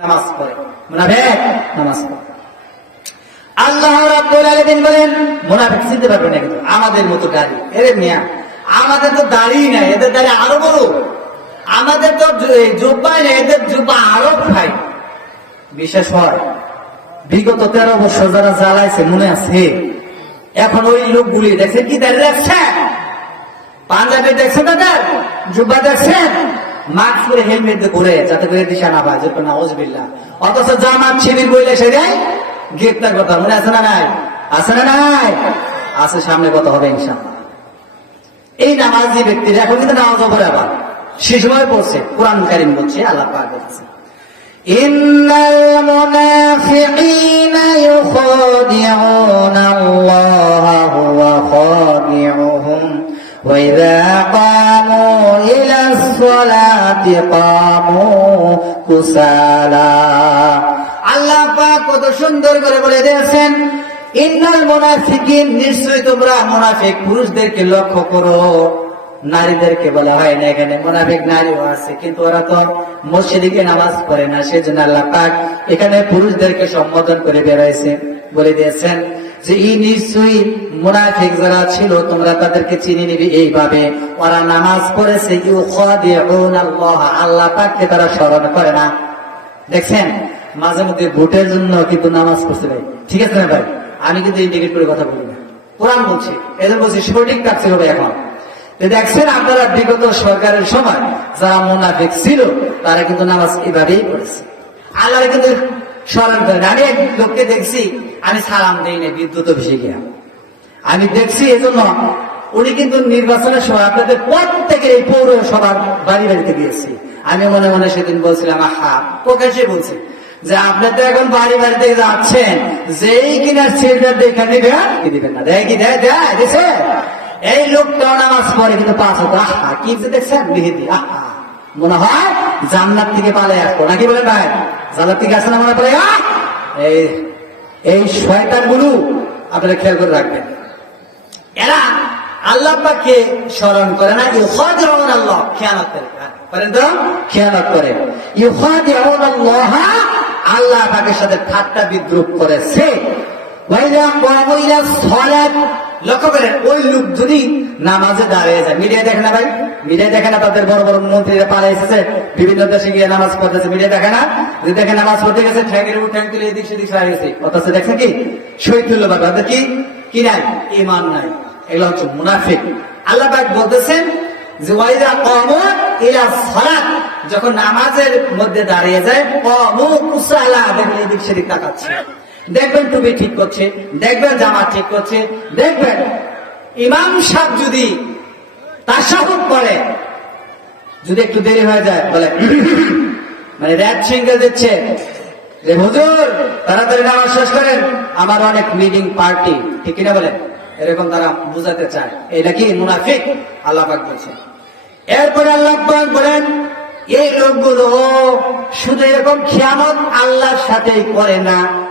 নামাজ পড়ে। নামাজ পড়ে। আল্লাহ বলেন চিনতে পারবে না কিন্তু আমাদের মতো এরে মিয়া, আমাদের তো দাড়ি নাই, এদের দাড়ি আরও বড়। আমাদের তো জুব্বাই নাই, এদের জুব্বা আরও খাই বিশেষ হয়, বিগত তেরো বছর যারা জ্বালাইছে, মনে আছে? এখন ওই লোকগুলি দেখছেন কি দাঁড়িয়ে রাখছে? পাঞ্জাবি দেখছেন তাদের জুব্বা দেখছেন মাস্ক করে হেলমেট দিয়ে ঘুরে যাতে করে দিশা না পায় যেটা না ওজবিল্লা অথচ জামাত শিবির বইলে সেটাই গ্রেপ্তার কথা মনে আছে না নাই আছে না নাই আছে সামনে কত হবে ইনশাআল্লাহ এই নামাজি ব্যক্তির এখন কিন্তু নামাজ পড়ে আবার সে সময় পড়ছে কোরআন কারিম বলছে আল্লাহ পাক বলছে إن المنافقين يخادعون الله هو خادعهم وإذا قاموا إلى الصلاة قاموا كسالى আল্লাহ পাক কত সুন্দর করে বলে দিয়েছেন ইন্নাল মুনাফিকিন নিশ্চয়ই তোমরা মুনাফিক পুরুষদেরকে লক্ষ্য করো নারীদেরকে বলা হয় না এখানে মুনাফিক নারীও আছে কিন্তু ওরা তো মসজিদে নামাজ পড়ে না সেজন্য আল্লাহ পাক এখানে পুরুষদেরকে সম্বোধন করে বেরোয়েছে বলে দিয়েছেন যে এই নিশ্চয়ই মুনাফিক যারা ছিল, তোমরা তাদেরকে চিনি নিবি এইভাবে। ওরা নামাজ পড়েছে আল্লাহ। পাককে তারা স্মরণ করে না। দেখছেন? মাঝে মধ্যে ভোটের জন্য কিন্তু নামাজ পড়তে ভাই। ঠিক আছে না ভাই? আমি কিন্তু ইন্ডিকেট করে কথা বলি না। কোরআন বলছে, এদের বলছি সঠিক কাছে হবে এখন। দেখছেন আপনারা বিগত সরকারের সময় যারা মোনাফিক ছিল, তারা কিন্তু নামাজ এভাবেই পড়েছে। আল্লাহ কিন্তু স্মরণ করেন আমি এক লোককে দেখছি আমি সালাম দেই না বিদ্যুৎ অফিসে গিয়া। আমি দেখছি এজন্য উনি কিন্তু নির্বাচনের সময় আপনাদের প্রত্যেকের এই পৌরসভার বাড়ি বাড়িতে গিয়েছি। আমি মনে মনে সেদিন বলছিলাম, আহা, প্রকাশ্যে বলছি যে আপনি তো এখন বাড়ি বাড়িতে যাচ্ছেন, যেই কিনার সিলভার দেখে নিবে, কি দিবেন না? দেয় কি, দেয় দেয় এই লোকটাও নামাজ পড়ে কিন্তু পাঁচ হতো আহা, কি যে দেখছেন মেহেদি, আহা। মনে হয় জান্নাত থেকে পালে আসব। নাকি বলে ভাই, জান্নাত থেকে না মনে পড়ে! এই এই শয়তানগুলো আপনারা খেয়াল করে রাখবেন। এরা আল্লাহ পাকে স্মরণ করে না, ইউখাদিউন আল্লাহ খেয়ালত করে করেন আল্লাহ আল্লাহ পাকের সাথে ঠাট্টা বিদ্রুপ করেছে। লক্ষ্য করেন, ওই লোক যদি নামাজে দাঁড়িয়ে যায় মিডিয়া দেখে না ভাই? মিডিয়া দেখে না তাদের বড় বড় মন্ত্রীরা এসেছে, বিভিন্ন দেশে গিয়ে নামাজ পড়তেছে মিডিয়া দেখে না? যে দেখে নামাজ পড়তে গেছে, ঠ্যাঙ্গের উপর ঠ্যাং তুলে এদিক সেদিক সরে গেছে। অথচ কি? কি? কি নাই? ইমান নাই। এগুলো হচ্ছে মুনাফিক। আল্লাহ পাক বলতেছেন যে ওয়াইদা ইলা সালাত। যখন নামাজের মধ্যে দাঁড়িয়ে যায়, কমু কুসালা দেখবেন এদিক সেদিক তাকাচ্ছে। দেখবেন টুপি ঠিক করছে, দেখবেন জামা ঠিক করছে, দেখবেন ইমাম সাহেব যদি তার তাসাহুদ করে যদি একটু দেরি হয়ে যায়, বলে মানে র্যাপ সিঙ্গেল দিচ্ছে যে হুজুর, তাড়াতাড়ি নামাজ শেষ করেন, আমার অনেক মিটিং পার্টি। ঠিক কিনা বলেন? এরকম তারা বুঝাতে চায়। এটা কি মুনাফিক? আল্লাহ বলছে এরপরে আল্লাপাক বলেন, এই লোকগুলো শুধু এরকম খেয়ামত আল্লাহর সাথেই করে না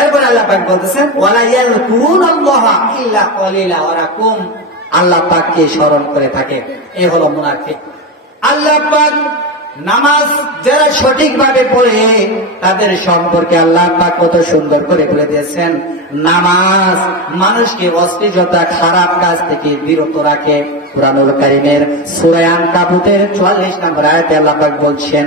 এরপরে আল্লাহ পাক বলতেছেন, ওয়ালা ইল্লা কলিলা আল্লাহ পাককে স্মরণ করে থাকে। এই হলো মুনাফিক। আল্লাহ পাক নামাজ যারা সঠিকভাবে পড়ে, তাদের সম্পর্কে আল্লাহ পাক কত সুন্দর করে বলে দিয়েছেন। নামাজ মানুষকে অশ্লীলতা খারাপ কাজ থেকে বিরত রাখে। কুরআনুল কারীমের সূরা আনকাবুতের 44 নম্বর আয়াতে আল্লাহ পাক বলছেন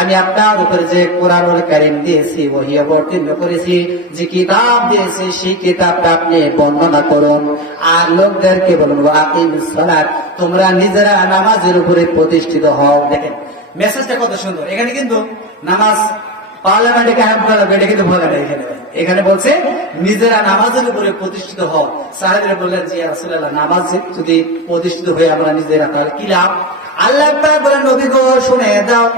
আমি আপনার উপর যে কারীম দিয়েছি অবতীর্ণ করেছি, যে কিতাব দিয়েছি, সেই কিতাবটা আপনি বর্ণনা করুন। আর লোকদেরকে বলুন তোমরা নিজেরা নামাজের উপরে প্রতিষ্ঠিত হও। দেখেন মেসেজটা কত সুন্দর। এখানে কিন্তু নামাজ পার্লামেন্টে করা এটা কিন্তু বলে না এখানে। এখানে বলছে, নিজেরা নামাজের উপরে প্রতিষ্ঠিত হও। সাহেবের বললেন যে রাসূলুল্লাহ, নামাজ যদি প্রতিষ্ঠিত হয়ে আমরা নিজেরা, তাহলে কি লাভ? আল্লাহ বলেন, নবী গো, শুনে দাও।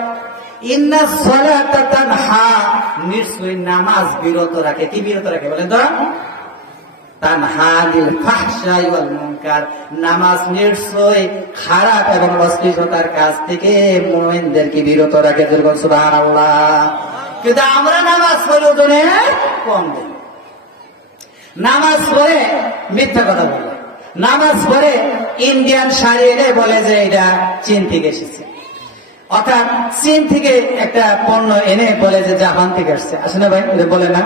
খারাপ এবং অশ্লীলতার কাজ থেকে মুমিনদেরকে বিরত রাখে। যেরকম সুবহানাল্লাহ। কিন্তু আমরা নামাজ পড়ে ওজনে কম দিই। নামাজ পড়ে মিথ্যা কথা বলে। নামাজ পড়ে ইন্ডিয়ান শাড়ি এনে বলে যে এটা চীন থেকে এসেছে। অর্থাৎ চীন থেকে একটা পণ্য এনে বলে যে জাপান থেকে আসছে আসে না ভাই বলে না।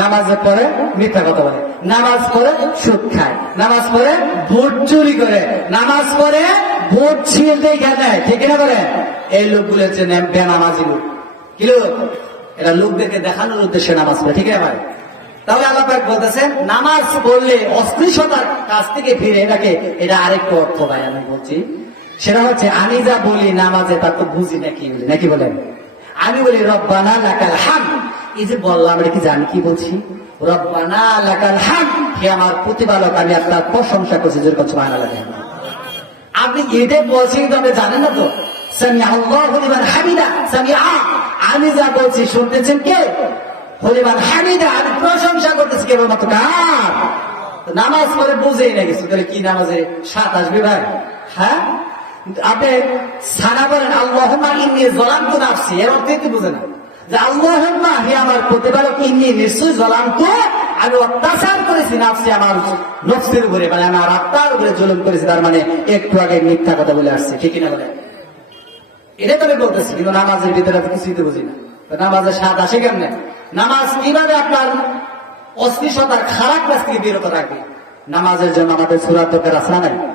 নামাজ পড়ে মিথ্যা কথা বলে। নামাজ পড়ে সুদ খায়। নামাজ পড়ে ভোট চুরি করে। নামাজ পড়ে ভোট দেখা দেয় ঠিক না বলে এই লোকগুলো হচ্ছে বেনামাজি লোক। কি লোক? এরা লোকদেরকে দেখানোর উদ্দেশ্যে নামাজ পড়ে, ঠিক আছে তাহলে আল্লাহ পাক বলতেছেন, নামাজ পড়লে অস্পৃশ্যতার কাছ থেকে ফিরে এটাকে, এটা আরেকটু অর্থ ভাই আমি বলছি। সেটা হচ্ছে, আমি যা বলি নামাজে, তা তো বুঝি নাকি বলি, নাকি বলেন? আমি বলি, রব্বানা লাকাল হাম এই যে বললাম, এটা কি জানি, কি বলছি? রব্বানা লাকাল হাম হে আমার প্রতিপালক, আমি আপনার প্রশংসা করছি যেরকম সুবহানাল্লাহ আপনি এটা বলছেন, কিন্তু আপনি জানেন না তো? সামি আল্লাহ হামিদা। সামি আ আমি যা বলছি শুনতেছেন কে? হলিমান হামিদা, আমি প্রশংসা করতেছি কেবলমাত্র কার? নামাজ পড়ে বুঝেই না কিছু তাহলে কি নামাজে সাত আসবে ভাই? হ্যাঁ? আপনি সানা বলেন আল্লাহমা জলাম তো নাফসি। এর বুঝে না। যে আল্লাহমা হে আমার প্রতিপালক, ইন্নি নিশ্চয়ই জলাম তো আমি অত্যাচার করেছি নাফসি আমার নফসের উপরে মানে আমার আত্মার উপরে জুলুম করেছি। তার মানে একটু আগে মিথ্যা কথা বলে আসছে। ঠিক না বলে এটা তো বলতেছি, কিন্তু নামাজের ভিতরে আমি কিছুই বুঝি না। নামাজের স্বাদ আসে কেমনে? নামাজ কীভাবে আপনার অস্থিরতার খারাপ কাছ থেকে বিরত রাখবে? নামাজের জন্য আমাদের সুরাত আসা নাই?